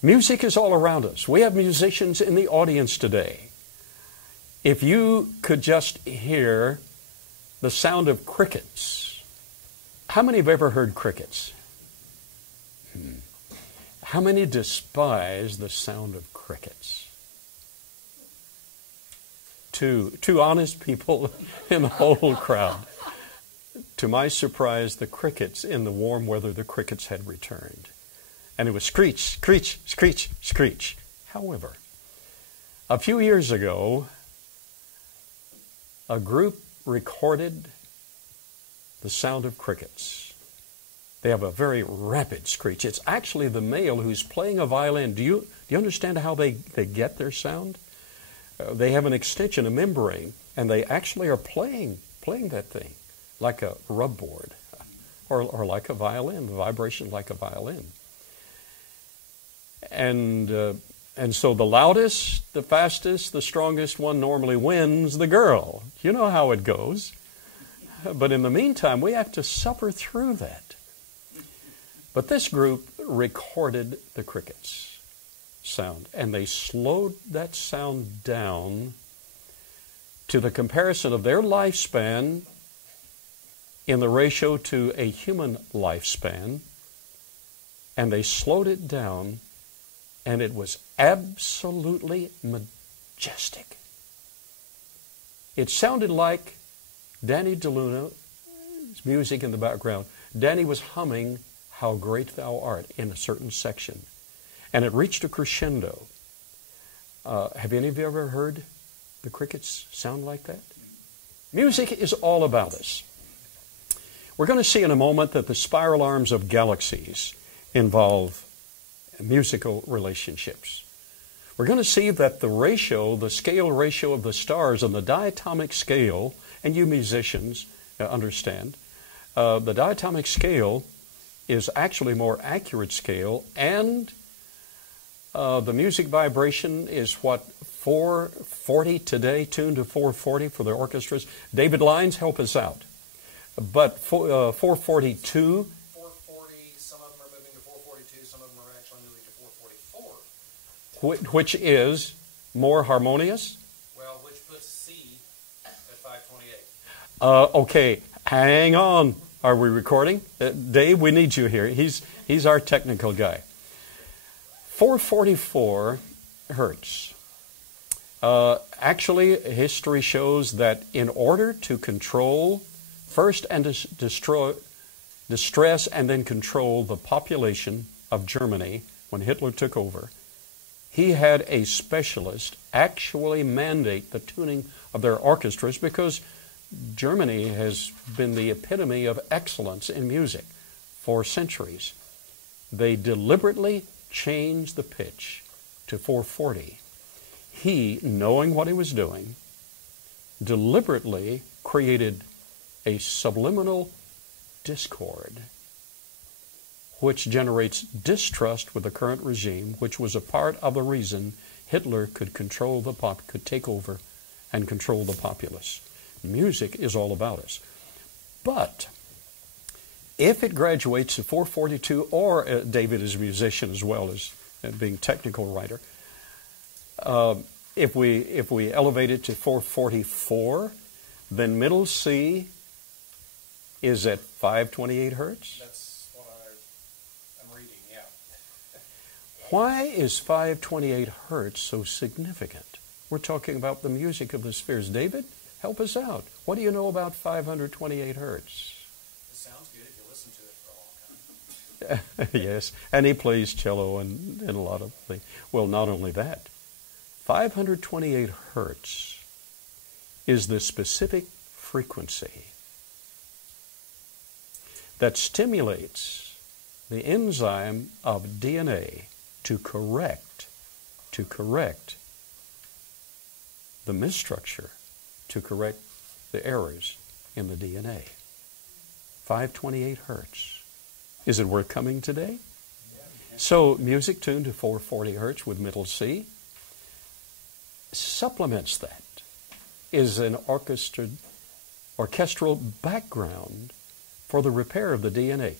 Music is all around us. We have musicians in the audience today. If you could just hear the sound of crickets. How many have ever heard crickets? How many despise the sound of crickets? Two honest people in the whole crowd. To my surprise, the crickets, in the warm weather, the crickets had returned. And it was screech, screech, screech, screech. However, a few years ago, a group recorded the sound of crickets. They have a very rapid screech. It's actually the male who's playing a violin. Do you understand how they get their sound? They have an extension, a membrane, and they actually are playing that thing like a rub board or like a violin, the vibration like a violin. And so the loudest, the fastest, the strongest one normally wins the girl. You know how it goes. But in the meantime, we have to suffer through that. But this group recorded the crickets sound, and they slowed that sound down to the comparison of their lifespan in the ratio to a human lifespan, and they slowed it down. And it was absolutely majestic. It sounded like Danny DeLuna's music in the background. Danny was humming How Great Thou Art in a certain section. And it reached a crescendo. Have any of you ever heard the crickets sound like that? Music is all about us. We're going to see in a moment that the spiral arms of galaxies involve musical relationships. We're going to see that the scale ratio of the stars on the diatomic scale, and you musicians understand, the diatomic scale is actually a more accurate scale, and the music vibration is what, 440 today, tuned to 440 for the orchestras. David Lines, help us out. But 442... Which is more harmonious? Well, which puts C at 528. Okay, hang on. Are we recording? Dave, we need you here. He's our technical guy. 444 hertz. Actually, history shows that in order to control first and distress and then control the population of Germany when Hitler took over, he had a specialist actually mandate the tuning of their orchestras because Germany has been the epitome of excellence in music for centuries. They deliberately changed the pitch to 440. He, knowing what he was doing, deliberately created a subliminal discord which generates distrust with the current regime, which was a part of the reason Hitler could could take over and control the populace. Music is all about us. But if it graduates to 442, or David is a musician as well as being technical writer, if we elevate it to 444, then middle C is at 528 hertz? That's what I'm reading, yeah. Why is 528 hertz so significant? We're talking about the music of the spheres. David, help us out. What do you know about 528 hertz? It sounds good if you listen to it for a long time. Yes, and he plays cello and a lot of things. Well, not only that. 528 hertz is the specific frequency that stimulates the enzyme of DNA to correct the misstructure, to correct the errors in the DNA. 528 hertz. Is it worth coming today? So music tuned to 440 hertz with middle C supplements that, is an orchestral background for the repair of the DNA.